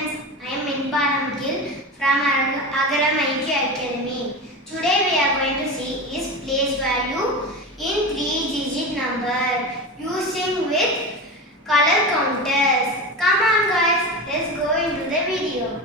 friends, I am Minparamkil from Agaram Academy. Today we are going to see is place value in 3-digit number using with color counters. Come on guys, let's go into the video.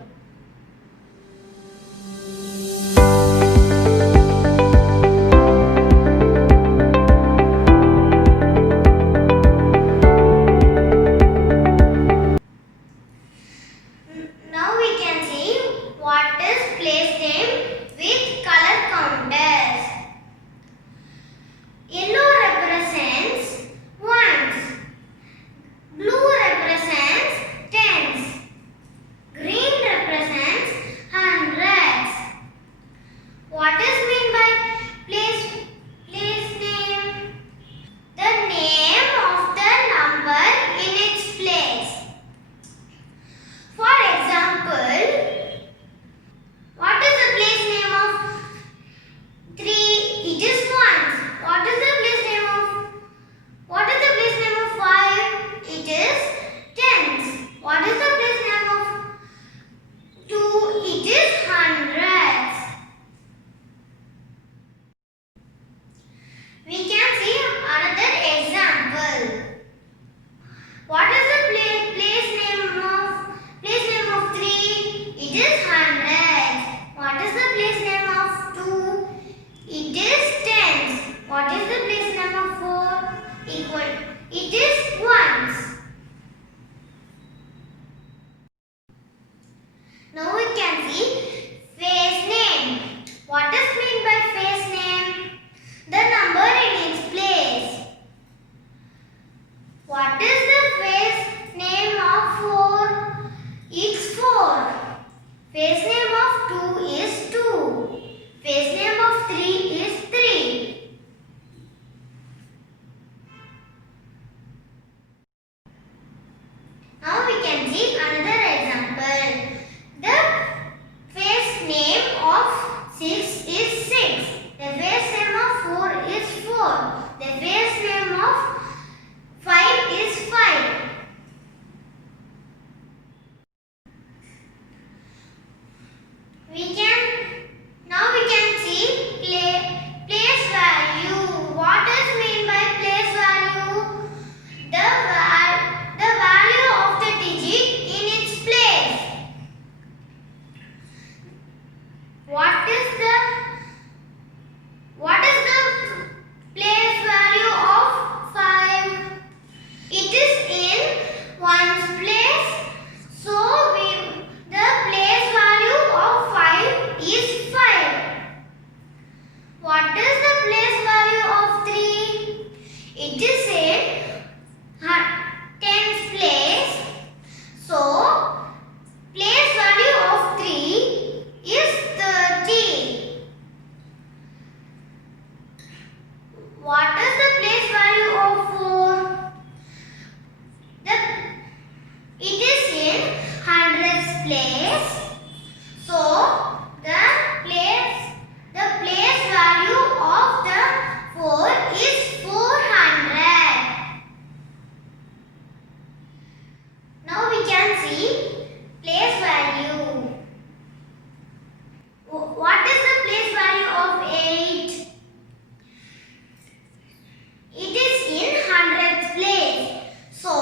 Now we can see what is place name with color counters. Yellow represents ones, blue represents tens, green represents hundreds. What is mean by place name? The name of the number in its place. For example, what is the place name of 3? It is ones. What is the place name of 5? It is tens. What is the place name of 2? It is hundreds. We can see another example. What is the place name of 3? It is hundreds. What is the place name of 2? It is tens. What is the place name of 4? It is ones. Now we can see face name. What is mean by face name? The number in its place. What is the face name of 4? It's 4. Face name of 2 is 2. Face name of 3 is 3. Now we can see another example. The face name of 6 is 6. The face name of 4 is 4. The face name of 5 is 5. Now we can see place value. What is mean by place value? The value of the digit in its place. What is the place value of 5? It is in ones place. So the place value of 5 is 5. What is the place value of 3? It is in tens place. So place value of 3 is 30. What is the place value of 4? It is in hundreds place. So the place value of the 4 is 400. Now we can see place value. What is the place value of 8? It is in hundreds place. So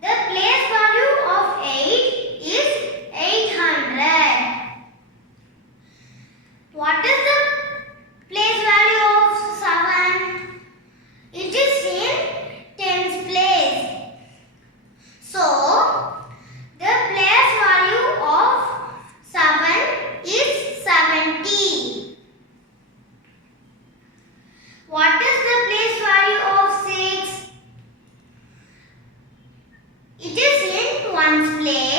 the place value of 8 is 800. What is the place value of 7? It is in tens place. So the place value of 7 is 70. What is the place value of 6? It is in ones place.